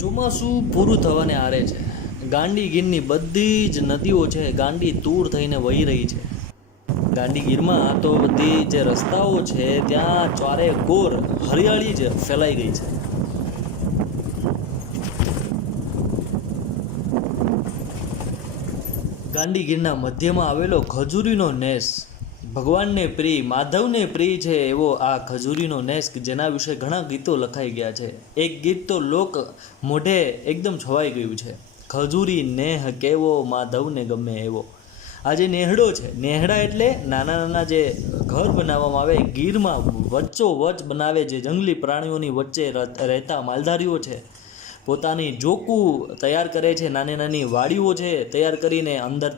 ચોમાસું પૂરું થવાને આરે છે. ગાંડી ગીરની બધી જ નદીઓ છે ગાંડી તૂર થઈને વહી રહી છે. ગાંડી ગીરમાં તો બધી જે રસ્તાઓ છે ત્યાં ચારે કોર હરિયાળી જ ફેલાઈ ગઈ છે. ગાંડી ગીરના મધ્યમાં આવેલો ખજૂરીનો નેસ ભગવાનને પ્રિય માધવને પ્રિય છે એવો આ ખજૂરીનો નેસ જેના વિશે ઘણા ગીતો લખાઈ ગયા છે. એક ગીત તો લોક મોઢે એકદમ છવાઈ ગયું છે. ખજૂરી નેહ કેવો માધવને ગમે એવો. આ જે નેહડો છે, નેહડા એટલે નાના નાના જે ઘર બનાવવામાં આવે ગીરમાં વચ્ચો વચ્ચ બનાવે, જે જંગલી પ્રાણીઓની વચ્ચે રહેતા માલધારીઓ છે પોતાની જોકું તૈયાર કરે છે, નાની નાની વાડીઓ છે તૈયાર કરીને અંદર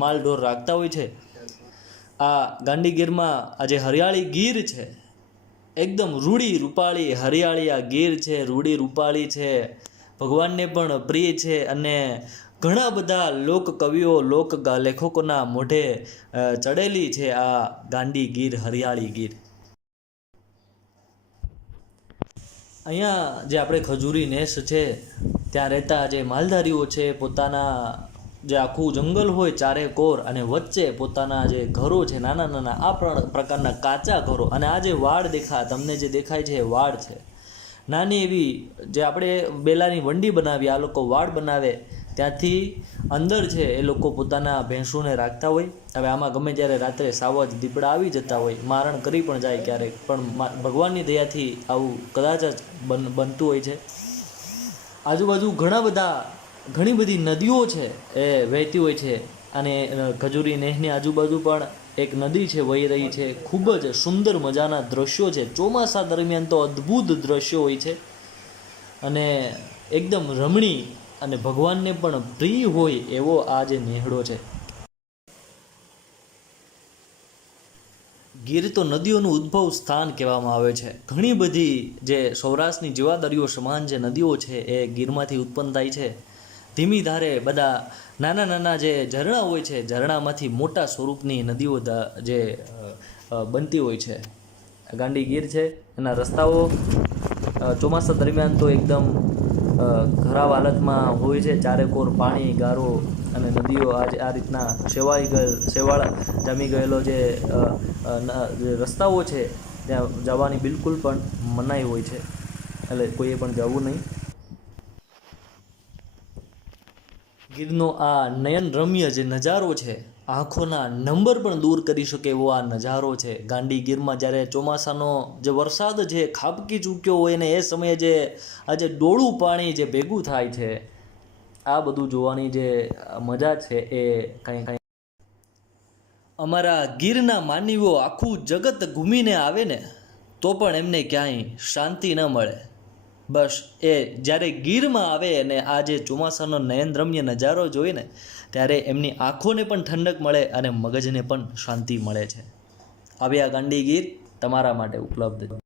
માલ ઢોર રાખતા હોય છે. આ ગાંડી ગીરમાં આ જે હરિયાળી ગીર છે એકદમ રૂડી રૂપાળી હરિયાળી આ ગીર છે, રૂડી રૂપાળી છે, ભગવાનને પણ પ્રિય છે અને ઘણા બધા લોક કવિઓ લોક લેખકોના મોઢે ચડેલી છે આ ગાંડી ગીર હરિયાળી ગીર. અહીંયા જે આપણે ખજૂરી નેસ છે ત્યાં રહેતા જે માલધારીઓ છે પોતાના જે આખું જંગલ હોય ચારે કોર અને વચ્ચે પોતાના જે ઘરો છે નાના નાના આ પ્રકારના કાચા ઘરો, અને આ જે વાડ તમને જે દેખાય છે એ વાડ છે. નાની એવી જે આપણે બેલાની વંડી બનાવી આ લોકો વાડ બનાવે ત્યાંથી અંદર છે એ લોકો પોતાના ભેંસોને રાખતા હોય. હવે આમાં ગમે ત્યારે રાત્રે સાવજ દીપડા આવી જતા હોય, મારણ કરી પણ જાય ક્યારેક, પણ ભગવાનની દયાથી આવું કદાચ જ બનતું હોય છે. આજુબાજુ ઘણી બધી નદીઓ છે એ વહેતી હોય છે અને ખજૂરી નેહની આજુબાજુ પણ એક નદી છે વહી રહી છે. ખૂબ જ સુંદર મજાના દ્રશ્યો છે. ચોમાસા દરમિયાન તો અદ્ભુત દ્રશ્યો હોય છે અને એકદમ રમણીય અને ભગવાનને પણ પ્રિય હોય એવો આ જે નેહડો છે. ગીર તો નદીઓનું ઉદ્ભવ સ્થાન કહેવામાં આવે છે. ઘણી બધી જે સૌરાષ્ટ્રની જીવાદરીઓ સમાન જે નદીઓ છે એ ગીરમાંથી ઉત્પન્ન થાય છે. ધીમી ધારે બધા નાના નાના જે ઝરણા હોય છે, ઝરણામાંથી મોટા સ્વરૂપની નદીઓ જે બનતી હોય છે. ગાંડી ગીર છે એના રસ્તાઓ ચોમાસા દરમિયાન તો એકદમ ખરાબ હાલતમાં હોય છે. ચારેકોર પાણી ગારો અને નદીઓ આ રીતના શેવાળ જામી ગયેલો જે રસ્તાઓ છે ત્યાં જવાની બિલકુલ પણ મનાઈ હોય છે, એટલે કોઈએ પણ જવું નહીં. ગીરનો આ નયનરમ્ય જે નજારો છે, આંખોના નંબર પણ દૂર કરી શકે એવો આ નજારો છે. ગાંડી ગીરમાં જ્યારે ચોમાસાનો જે વરસાદ છે ખાબકી ચૂક્યો હોય ને એ સમયે જે આ જે ડોળું પાણી જે ભેગું થાય છે, આ બધું જોવાની જે મજા છે એ કંઈ અમારા ગીરના માનવીઓ આખું જગત ઘૂમીને આવે ને તો પણ એમને ક્યાંય શાંતિ ન મળે. બસ એ જ્યારે ગીરમાં આવે અને આ જે ચોમાસાનો નયનરમ્ય નજારો જોઈએ ને ત્યારે એમની આંખોને પણ ઠંડક મળે અને મગજને પણ શાંતિ મળે છે. આવી આ ગાંડી ગીર તમારા માટે ઉપલબ્ધ છે.